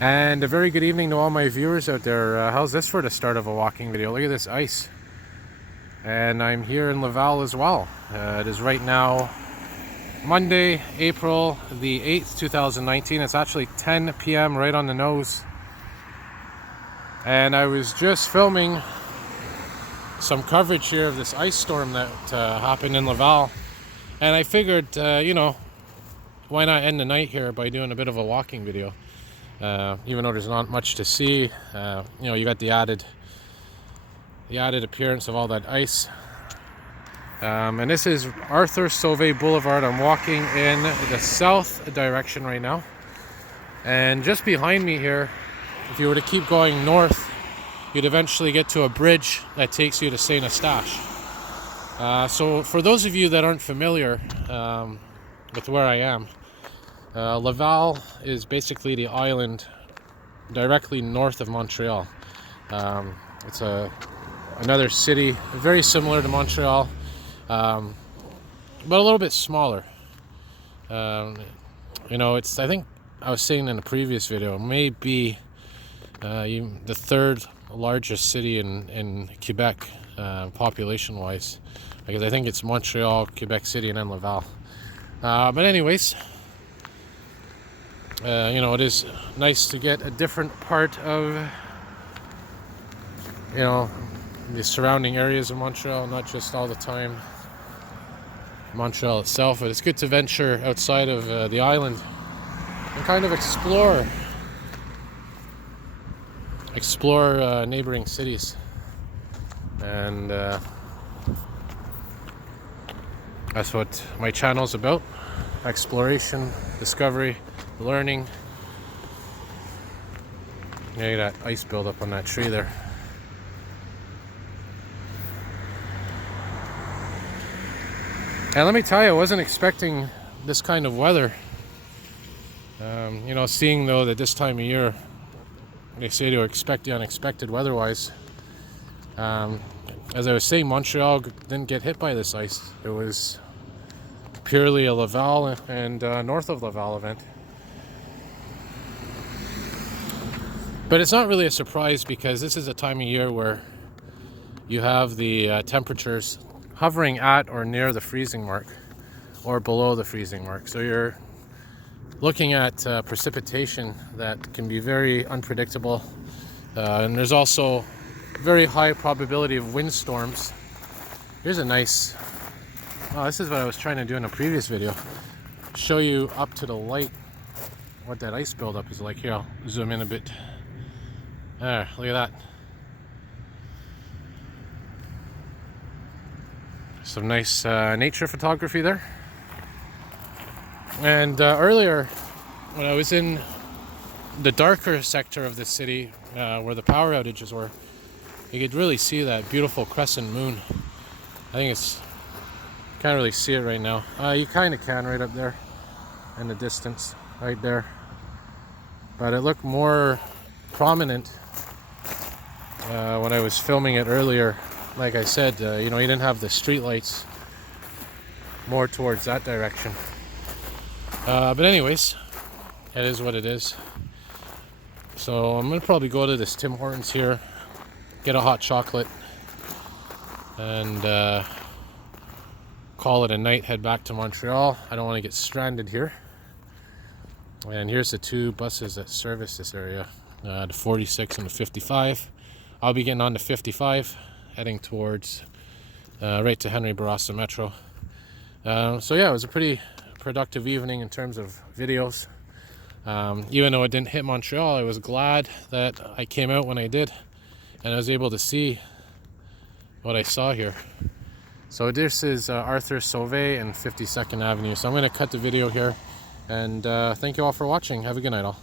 And a very good evening to all my viewers out there. How's this for the start of a walking video? Look at this ice. And I'm here in Laval as well. It is right now Monday, April the 8th, 2019. It's actually 10 p.m. right on the nose. And I was just filming some coverage here of this ice storm that happened in Laval. And I figured, why not end the night here by doing a bit of a walking video? Even though there's not much to see, you got the added appearance of all that ice. And this is Arthur-Sauvé Boulevard. I'm walking in the south direction right now. And just behind me here, if you were to keep going north, you'd eventually get to a bridge that takes you to Saint Eustache. So for those of you that aren't familiar with where I am, Laval is basically the island directly north of Montreal. It's another city very similar to Montreal, but a little bit smaller. I think I was saying in a previous video, maybe the third largest city in Quebec, population-wise, because I think it's Montreal, Quebec City, and then Laval. But anyways, it is nice to get a different part of, the surrounding areas of Montreal, not just all the time Montreal itself, but it's good to venture outside of the island and kind of explore neighboring cities. And that's what my channel's about: exploration, discovery, learning. Yeah, that ice buildup on that tree there. And let me tell you, I wasn't expecting this kind of weather. Seeing though that this time of year they say to expect the unexpected weather-wise. As I was saying, Montreal didn't get hit by this ice. It was purely a Laval and north of Laval event. But it's not really a surprise, because this is a time of year where you have the temperatures hovering at or near the freezing mark or below the freezing mark. So you're looking at precipitation that can be very unpredictable. And there's also very high probability of windstorms. Here's a nice... Oh, this is what I was trying to do in a previous video. Show you up to the light what that ice buildup is like. Here, I'll zoom in a bit. There, look at that. Some nice nature photography there. And earlier, when I was in the darker sector of the city, where the power outages were, you could really see that beautiful crescent moon. I think can't really see it right now. You kind of can right up there in the distance, right there. But it looked more prominent when I was filming it earlier. Like I said, you didn't have the street lights more towards that direction. But anyways, it is what it is. So I'm gonna probably go to this Tim Hortons here, get a hot chocolate, and call it a night, head back to Montreal. I don't want to get stranded here. And here's the two buses that service this area, the 46 and the 55. I'll be getting on the 55, heading towards right to Henry Bourassa Metro. So yeah, it was a pretty productive evening in terms of videos. Even though it didn't hit Montreal, I was glad that I came out when I did, and I was able to see what I saw here. So this is Arthur-Sauvé and 52nd Avenue. So I'm going to cut the video here, and thank you all for watching. Have a good night all.